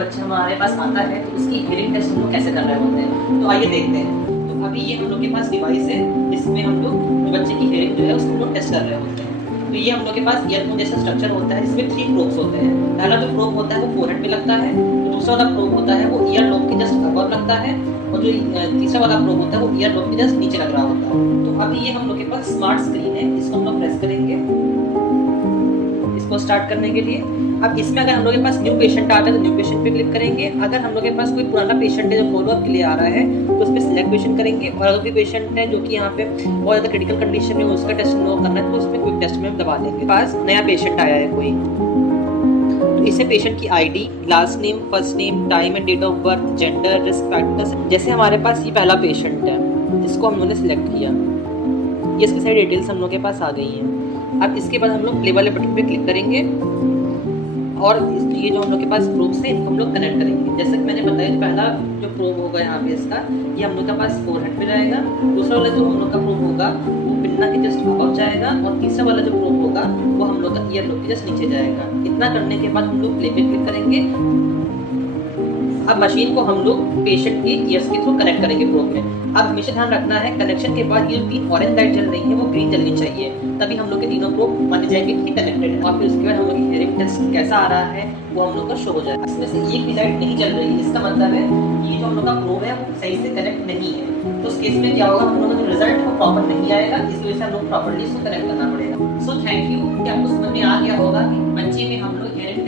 बच्चा हमारे पास आता है तो उसकी हियरिंग टेस्ट हम लोग कैसे कर रहे होते हैं, तो आइए देखते हैं। तो अभी ये हम लोग के पास डिवाइस है, इसमें हम लोग बच्चे की हियरिंग जो है उसको हम लोग टेस्ट कर रहे होते हैं। तो ये हम लोग के पास ईयरफोन जैसा स्ट्रक्चर होता है, इसमें 3 प्रोब्स होते हैं। पहला जो प्रोब होता है वो फोरहेड पे लगता है, दूसरा वाला प्रोब होता है वो ईयर लोब के जस्ट अबव लगता है, और जो तीसरा वाला प्रोब होता है वो ईयर लोब के जस्ट नीचे लग रहा होता है। तो अभी ये हम लोग के पास स्मार्ट स्क्रीन है, इसको हम लोग प्रेस करेंगे इसको स्टार्ट करने के लिए। अब इसमें अगर हम लोग के पास न्यू पेशेंट आता है तो न्यू पेशेंट पे क्लिक करेंगे। अगर हम लोग के पास कोई पुराना पेशेंट है जो फॉलोअप के लिए आ रहा है तो उस पर सिलेक्ट पेशेंट करेंगे, और अगर कोई पेशेंट है जो कि यहाँ पे बहुत ज़्यादा क्रिटिकल कंडीशन में उसका टेस्ट हम लोग करना है तो उसमें क्विक टेस्ट में दबा देंगे। पास नया पेशेंट आया है कोई, तो इसे पेशेंट की ID, last name, first name, time and date of birth, gender, risk factors, जैसे हमारे पास ये पहला पेशेंट है जिसको हम लोगों ने सिलेक्ट किया, ये इसकी सारी डिटेल्स हम लोग के पास आ गई हैं। अब इसके बाद हम लोग प्ले वाले बटन पे क्लिक करेंगे और ये जो हम लोग के पास प्रोब्स हैं इनको हम लोग कनेक्ट करेंगे। जैसे कि मैंने बताया पहला जो प्रोब होगा यहाँ पे इसका, ये हम लोग के पास फोरहेड पे जाएगा, दूसरा वाला जो हम लोग का प्रोब होगा वो पिन्ना के जस्ट अबव जाएगा, और तीसरा वाला जो प्रोब होगा वो हम लोग का ईयर लोब के जस्ट नीचे जाएगा। इतना करने के बाद हम लोग प्ले पे क्लिक करेंगे। अब मशीन को हम लोग पेशेंट के ईयर्स के थ्रू कनेक्ट करेंगे प्रोब में। अब हमेशा ध्यान रखना है कनेक्शन के बाद ये जो 3 ऑरेंज लाइट जल रही है वो ग्रीन जलनी चाहिए, तभी हम लोग के तीनों प्रोब माने जाएंगे कि कनेक्टेड है। और फिर उसके बाद हम लोग की हियरिंग टेस्ट कैसा आ रहा है वो हम लोग का शो हो जाएगा। इसमें से एक भी लाइट नहीं जल रही है, इसका मतलब है ये जो हम लोग का प्रोब है वो सही से कनेक्ट नहीं है। तो उस केस में क्या होगा, हम लोग का जो रिजल्ट है वो प्रॉपर नहीं आएगा, इस वजह से हम लोग प्रॉपर्ली इसको कनेक्ट करना पड़ेगा। सो थैंक यू कि आपको समझ में आ गया होगा कि बच्चे में हम लोग हियरिंग